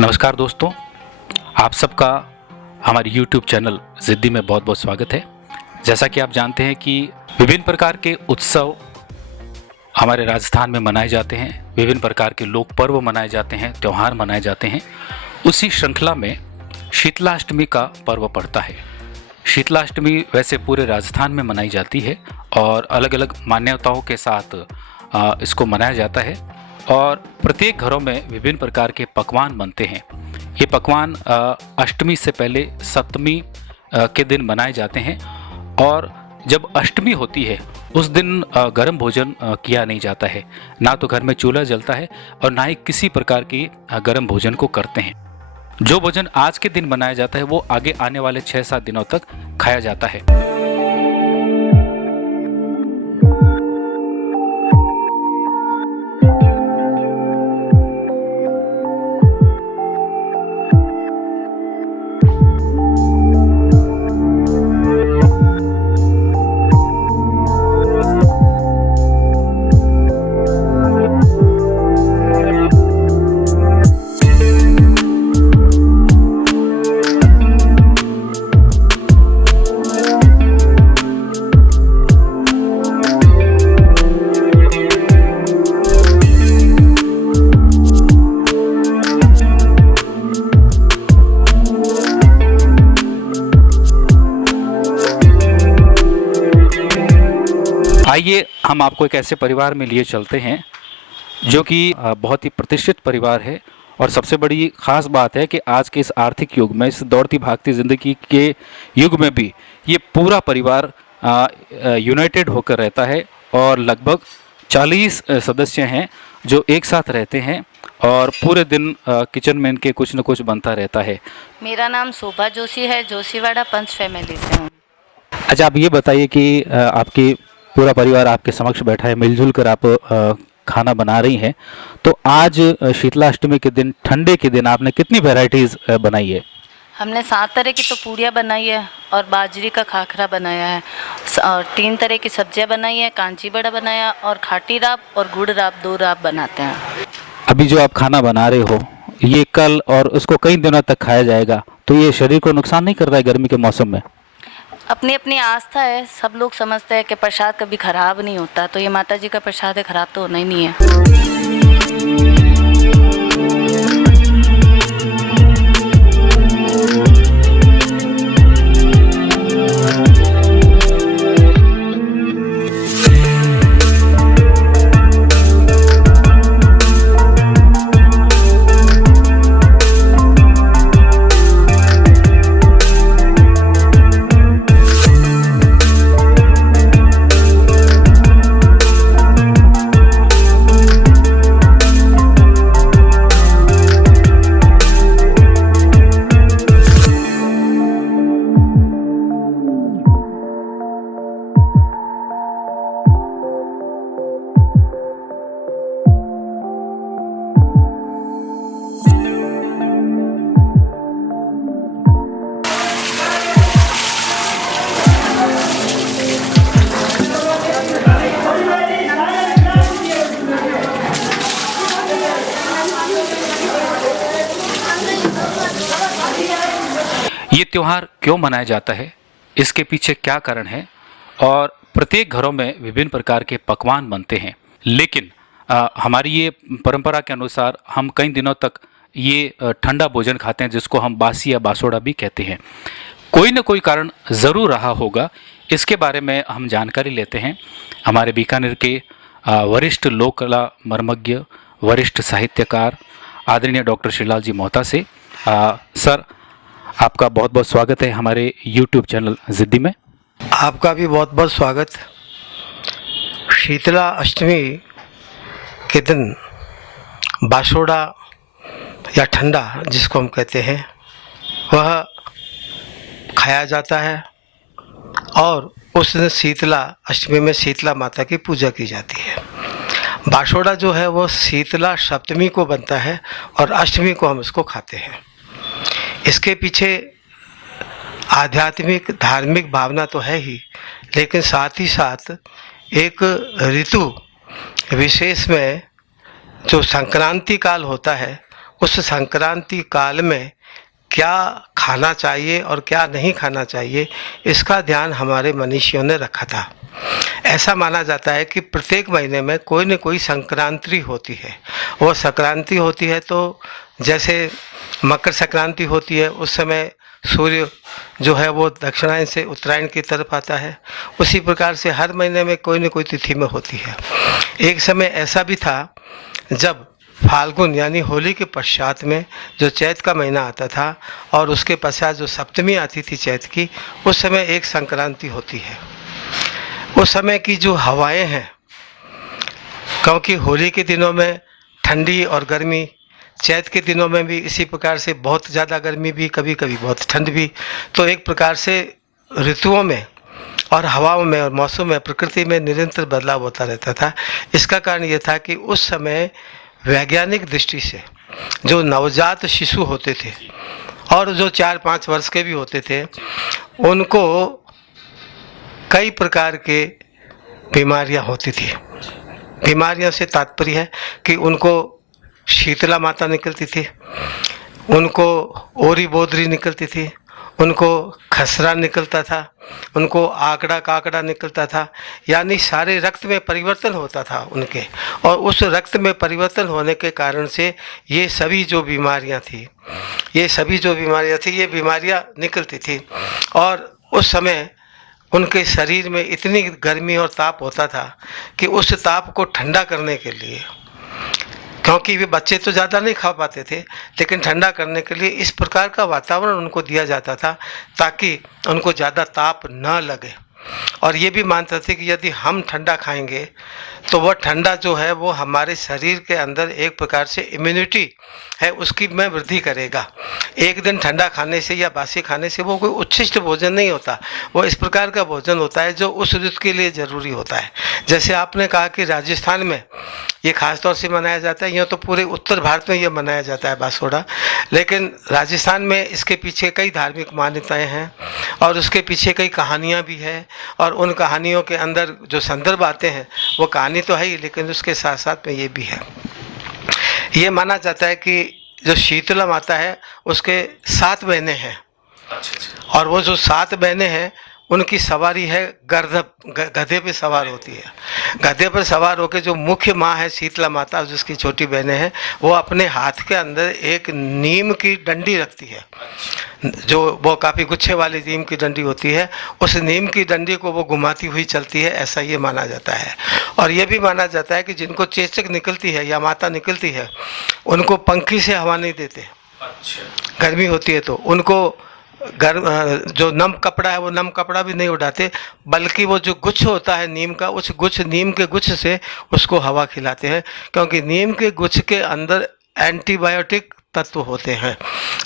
नमस्कार दोस्तों, आप सबका हमारे YouTube चैनल ज़िद्दी में बहुत बहुत स्वागत है। जैसा कि आप जानते हैं कि विभिन्न प्रकार के उत्सव हमारे राजस्थान में मनाए जाते हैं, विभिन्न प्रकार के लोक पर्व मनाए जाते हैं, त्यौहार मनाए जाते हैं। उसी श्रृंखला में शीतलाष्टमी का पर्व पड़ता है। शीतलाष्टमी वैसे पूरे राजस्थान में मनाई जाती है और अलग अलग मान्यताओं के साथ इसको मनाया जाता है और प्रत्येक घरों में विभिन्न प्रकार के पकवान बनते हैं। ये पकवान अष्टमी से पहले सप्तमी के दिन बनाए जाते हैं और जब अष्टमी होती है उस दिन गर्म भोजन किया नहीं जाता है, ना तो घर में चूल्हा जलता है और ना ही किसी प्रकार की गर्म भोजन को करते हैं। जो भोजन आज के दिन बनाया जाता है वो आगे आने वाले 6-7 दिनों तक खाया जाता है। आइए हम आपको एक ऐसे परिवार में लिए चलते हैं जो कि बहुत ही प्रतिष्ठित परिवार है और सबसे बड़ी ख़ास बात है कि आज के इस आर्थिक युग में, इस दौड़ती भागती ज़िंदगी के युग में भी ये पूरा परिवार यूनाइटेड होकर रहता है और लगभग 40 सदस्य हैं जो एक साथ रहते हैं और पूरे दिन किचन में इनके कुछ न कुछ बनता रहता है। मेरा नाम शोभा जोशी है, जोशीवाड़ा पंच फैमिली से हूँ। अच्छा, आप ये बताइए कि आपकी पूरा परिवार आपके समक्ष बैठा है, मिलजुल कर आप खाना बना रही हैं, तो आज शीतलाष्टमी के दिन, ठंडे के दिन आपने कितनी वैरायटीज़ बनाई है? हमने 7 तरह की तो पूड़ियाँ बनाई है और बाजरी का खाखरा बनाया है और 3 तरह की सब्जियाँ बनाई है, कांची बड़ा बनाया और खाटी राब और गुड़ राब, 2 राब बनाते हैं। अभी जो आप खाना बना रहे हो ये कल और उसको कई दिनों तक खाया जाएगा, तो ये शरीर को नुकसान नहीं करता है गर्मी के मौसम में? अपनी अपनी आस्था है, सब लोग समझते हैं कि प्रसाद कभी ख़राब नहीं होता, तो ये माता जी का प्रसाद है, ख़राब तो होना ही नहीं है। ये त्यौहार क्यों मनाया जाता है, इसके पीछे क्या कारण है और प्रत्येक घरों में विभिन्न प्रकार के पकवान बनते हैं, लेकिन हमारी ये परंपरा के अनुसार हम कई दिनों तक ये ठंडा भोजन खाते हैं जिसको हम बासी या बासोड़ा भी कहते हैं। कोई न कोई कारण ज़रूर रहा होगा, इसके बारे में हम जानकारी लेते हैं हमारे बीकानेर के वरिष्ठ लोक कला मर्मज्ञ, वरिष्ठ साहित्यकार आदरणीय डॉक्टर श्रीलाल जी मोहता से। सर, आपका बहुत बहुत स्वागत है हमारे YouTube चैनल ज़िद्दी में। आपका भी बहुत बहुत स्वागत। शीतला अष्टमी के दिन बासोड़ा या ठंडा जिसको हम कहते हैं वह खाया जाता है और उस दिन शीतला अष्टमी में शीतला माता की पूजा की जाती है। बासोड़ा जो है वो शीतला सप्तमी को बनता है और अष्टमी को हम इसको खाते हैं। इसके पीछे आध्यात्मिक धार्मिक भावना तो है ही, लेकिन साथ ही साथ एक ऋतु विशेष में जो संक्रांति काल होता है, उस संक्रांति काल में क्या खाना चाहिए और क्या नहीं खाना चाहिए, इसका ध्यान हमारे मनीषियों ने रखा था। ऐसा माना जाता है कि प्रत्येक महीने में कोई न कोई संक्रांति होती है। वो संक्रांति होती है तो जैसे मकर संक्रांति होती है, उस समय सूर्य जो है वो दक्षिणायन से उत्तरायण की तरफ आता है। उसी प्रकार से हर महीने में कोई न कोई तिथि में होती है। एक समय ऐसा भी था जब फाल्गुन यानी होली के पश्चात में जो चैत का महीना आता था और उसके पश्चात जो सप्तमी आती थी चैत की, उस समय एक संक्रांति होती है। उस समय की जो हवाएं हैं, क्योंकि होली के दिनों में ठंडी और गर्मी, चैत के दिनों में भी इसी प्रकार से बहुत ज़्यादा गर्मी भी, कभी कभी बहुत ठंड भी, तो एक प्रकार से ऋतुओं में और हवाओं में और मौसम में, प्रकृति में निरंतर बदलाव होता रहता था। इसका कारण ये था कि उस समय वैज्ञानिक दृष्टि से जो नवजात शिशु होते थे और जो 4-5 वर्ष के भी होते थे, उनको कई प्रकार के बीमारियां होती थी। बीमारियों से तात्पर्य है कि उनको शीतला माता निकलती थी, उनको ओरी बोदरी निकलती थी, उनको खसरा निकलता था, उनको आंकड़ा काकड़ा निकलता था, यानी सारे रक्त में परिवर्तन होता था उनके। और उस रक्त में परिवर्तन होने के कारण से ये सभी जो बीमारियां थी, ये बीमारियां निकलती थी। और उस समय उनके शरीर में इतनी गर्मी और ताप होता था कि उस ताप को ठंडा करने के लिए, क्योंकि वे बच्चे तो ज़्यादा नहीं खा पाते थे, लेकिन ठंडा करने के लिए इस प्रकार का वातावरण उनको दिया जाता था ताकि उनको ज़्यादा ताप न लगे। और ये भी मानते थे कि यदि हम ठंडा खाएंगे तो वह ठंडा जो है वो हमारे शरीर के अंदर एक प्रकार से इम्यूनिटी है उसकी में वृद्धि करेगा। एक दिन ठंडा खाने से या बासी खाने से वो कोई उच्छिष्ट भोजन नहीं होता, वो इस प्रकार का भोजन होता है जो उस ऋतु के लिए ज़रूरी होता है। जैसे आपने कहा कि राजस्थान में ये खास तौर से मनाया जाता है, यूँ तो पूरे उत्तर भारत में ये मनाया जाता है बासोड़ा, लेकिन राजस्थान में इसके पीछे कई धार्मिक मान्यताएं हैं और उसके पीछे कई कहानियां भी हैं। और उन कहानियों के अंदर जो संदर्भ आते हैं वो कहानी तो है ही, लेकिन उसके साथ साथ में ये भी है। ये माना जाता है कि जो शीतला माता है उसके 7 बहनें हैं और वो जो 7 बहनें हैं उनकी सवारी है गधे पे सवार होती है। गधे पर सवार होकर जो मुख्य माँ है शीतला माता, जिसकी छोटी बहनें हैं, वो अपने हाथ के अंदर एक नीम की डंडी रखती है, जो वो काफ़ी गुच्छे वाली नीम की डंडी होती है। उस नीम की डंडी को वो घुमाती हुई चलती है, ऐसा ये माना जाता है। और ये भी माना जाता है कि जिनको चेचक निकलती है या माता निकलती है, उनको पंखी से हवा नहीं देते। गर्मी होती है तो उनको जो नम कपड़ा है वो नम कपड़ा भी नहीं उड़ाते, बल्कि वो जो गुच्छ होता है नीम का, उस नीम के गुच्छ से उसको हवा खिलाते हैं, क्योंकि नीम के गुच्छ के अंदर एंटीबायोटिक तत्व होते हैं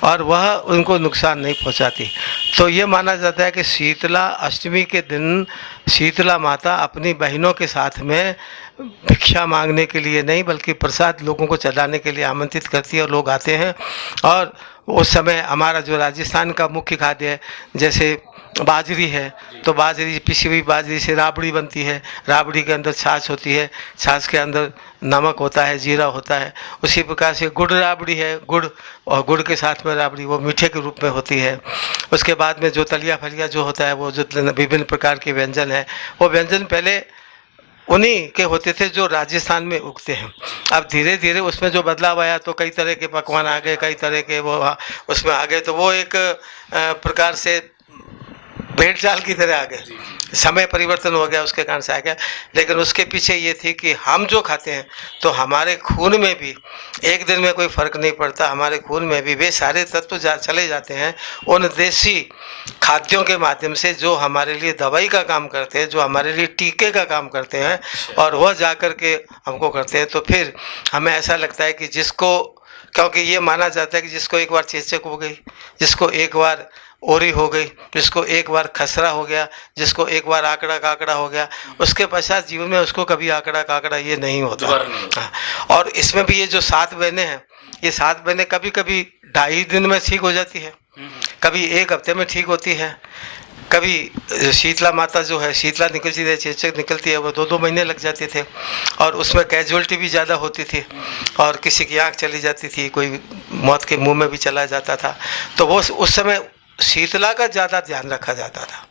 और वह उनको नुकसान नहीं पहुंचाती। तो ये माना जाता है कि शीतला अष्टमी के दिन शीतला माता अपनी बहनों के साथ में भिक्षा मांगने के लिए नहीं, बल्कि प्रसाद लोगों को चढ़ाने के लिए आमंत्रित करती है और लोग आते हैं। और उस समय हमारा जो राजस्थान का मुख्य खाद्य है, जैसे बाजरी है, तो बाजरी, पिसी हुई बाजरी से राबड़ी बनती है। राबड़ी के अंदर छाछ होती है, छाछ के अंदर नमक होता है, जीरा होता है। उसी प्रकार से गुड़ राबड़ी है, गुड़ और गुड़ के साथ में राबड़ी, वो मीठे के रूप में होती है। उसके बाद में जो तलिया फलिया जो होता है, वो जो विभिन्न प्रकार के व्यंजन हैं, वो व्यंजन पहले उन्हीं के होते थे जो राजस्थान में उगते हैं। अब धीरे धीरे उसमें जो बदलाव आया तो कई तरह के पकवान आ गए, कई तरह के वो उसमें आ गए, तो वो एक प्रकार से भेड़ चाल की तरह आ गए। समय परिवर्तन हो गया, उसके कारण से आ गया। लेकिन उसके पीछे ये थी कि हम जो खाते हैं तो हमारे खून में भी एक दिन में कोई फ़र्क नहीं पड़ता, हमारे खून में भी वे सारे तत्व चले जाते हैं उन देसी खाद्यों के माध्यम से जो हमारे लिए दवाई का काम करते हैं, जो हमारे लिए टीके का काम करते हैं, और वह जा कर के हमको करते हैं। तो फिर हमें ऐसा लगता है कि जिसको, क्योंकि ये माना जाता है कि जिसको एक बार चेचक हो गई, जिसको एक बार ओरी हो गई, जिसको एक बार खसरा हो गया, जिसको एक बार आंकड़ा काकड़ा हो गया, उसके पश्चात जीवन में उसको कभी आंकड़ा काकड़ा ये नहीं होता। हाँ। और इसमें भी ये जो 7 बहनें हैं, ये 7 बहनें कभी कभी 2.5 दिन में ठीक हो जाती है, कभी 1 हफ्ते में ठीक होती है, कभी शीतला माता जो है, शीतला निकलती है, चेचक निकलती है, वो 2-2 महीने लग जाते थे, और उसमें कैजुअल्टी भी ज़्यादा होती थी, और किसी की आँख चली जाती थी, कोई मौत के मुंह में भी चला जाता था। तो वो उस समय शीतला का ज़्यादा ध्यान रखा जाता था।